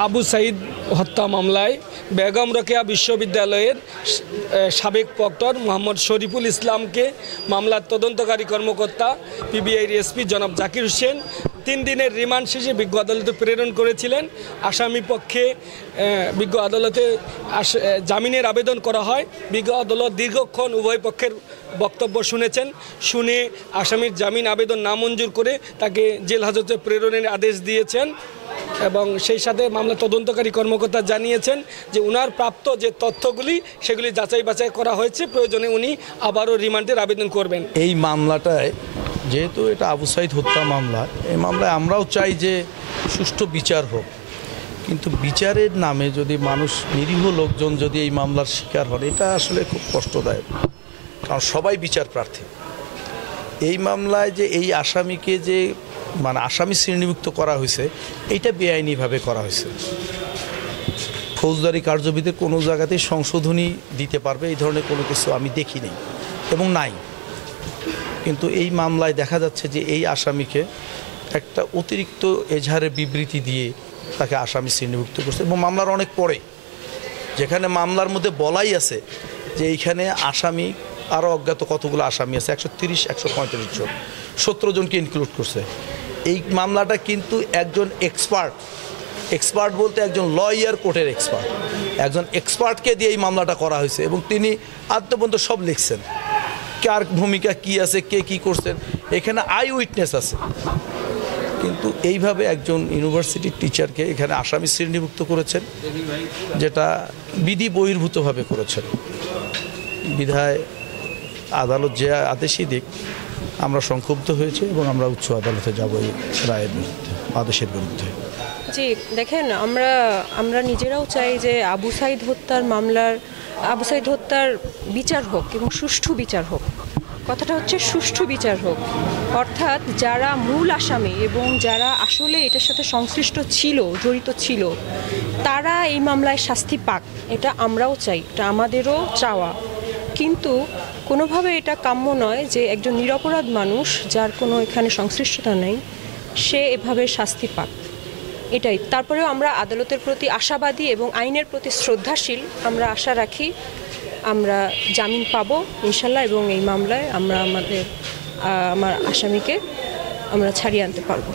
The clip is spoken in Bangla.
আবু সাইদ হত্যা মামলায় বেগম রোকেয়া বিশ্ববিদ্যালয়ের সাবেক প্রক্টর মোহাম্মদ শরীফুল ইসলামকে মামলার তদন্তকারী কর্মকর্তা পিবিআইর এসপি জনাব জাকির হোসেন 3 দিনের রিমান্ড শেষে বিজ্ঞ আদালতে প্রেরণ করেছিলেন। আসামি পক্ষে বিজ্ঞ আদালতে জামিনের আবেদন করা হয়। বিজ্ঞ আদালত দীর্ঘক্ষণ উভয় পক্ষের বক্তব্য শুনেছেন। শুনে আসামির জামিন আবেদন নামঞ্জুর করে তাকে জেল হাজতে প্রেরণের আদেশ দিয়েছেন এবং সেই সাথে মামলা তদন্তকারী কর্মকর্তা জানিয়েছেন যে উনার প্রাপ্ত যে তথ্যগুলি সেগুলি যাচাই বাছাই করা হয়েছে, প্রয়োজনে উনি আবারও রিমান্ডের আবেদন করবেন। এই মামলাটায় যেহেতু এটা আবু সাইদ হত্যা মামলা, এই মামলায় আমরাও চাই যে সুষ্ঠু বিচার হোক, কিন্তু বিচারের নামে যদি মানুষ নিরীহ লোকজন যদি এই মামলার শিকার হন, এটা আসলে খুব কষ্টদায়ক। কারণ সবাই বিচার প্রার্থী। এই মামলায় যে এই আসামিকে যে আসামি শ্রেণীভুক্ত করা হয়েছে, এইটা বেআইনিভাবে করা হয়েছে। ফৌজদারি কার্যবিধির কোনো জায়গাতেই সংশোধনী দিতে পারবে এই ধরনের কোনো কিছু আমি দেখিনি এবং নাই। কিন্তু এই মামলায় দেখা যাচ্ছে যে এই আসামিকে একটা অতিরিক্ত এজাহারের বিবৃতি দিয়ে তাকে আসামি শ্রেণীভুক্ত করছে এবং মামলার অনেক পরে, যেখানে মামলার মধ্যে বলাই আছে যে এইখানে আসামি আরও অজ্ঞাত কতগুলো আসামি আছে, 130-135 জন, 17 জনকে ইনক্লুড করছে। এই মামলাটা কিন্তু একজন এক্সপার্ট বলতে একজন লয়ার, কোর্টের এক্সপার্ট, একজন এক্সপার্টকে দিয়ে এই মামলাটা করা হয়েছে এবং তিনি আদ্যপর্যন্ত সব লিখছেন, কার ভূমিকা কি আছে, কে কি করছেন, এখানে আই উইটনেস আছে। কিন্তু এইভাবে একজন ইউনিভার্সিটির টিচারকে এখানে আসামি শ্রেণীভুক্ত করেছেন, যেটা বিধি বহির্ভূতভাবে করেছেন। বিধায় আদালত যে আদেশই দিক, আমরা সংক্ষুব্ধ হয়েছে এবং আমরা উচ্চ আদালতে যাব এই রায়ের বিরুদ্ধে, আদেশের বিরুদ্ধে। জি দেখেন, আমরা নিজেরাও চাই যে আবু সাইদ হত্যার বিচার হোক এবং সুষ্ঠু বিচার হোক। কথাটা হচ্ছে সুষ্ঠু বিচার হোক, অর্থাৎ যারা মূল আসামি এবং যারা আসলে এটার সাথে সংশ্লিষ্ট ছিল, জড়িত ছিল, তারা এই মামলায় শাস্তি পাক, এটা আমরাও চাই, এটা আমাদেরও চাওয়া। কিন্তু কোনোভাবে এটা কাম্য নয় যে একজন নিরপরাধ মানুষ যার কোনো এখানে সংশ্লিষ্টতা নেই সে এভাবে শাস্তি পাক, এটাই। তারপরেও আমরা আদালতের প্রতি আশাবাদী এবং আইনের প্রতি শ্রদ্ধাশীল। আমরা আশা রাখি আমরা জামিন পাবো ইনশাল্লাহ এবং এই মামলায় আমরা আমার আসামিকে আমরা ছাড়িয়ে আনতে পারবো।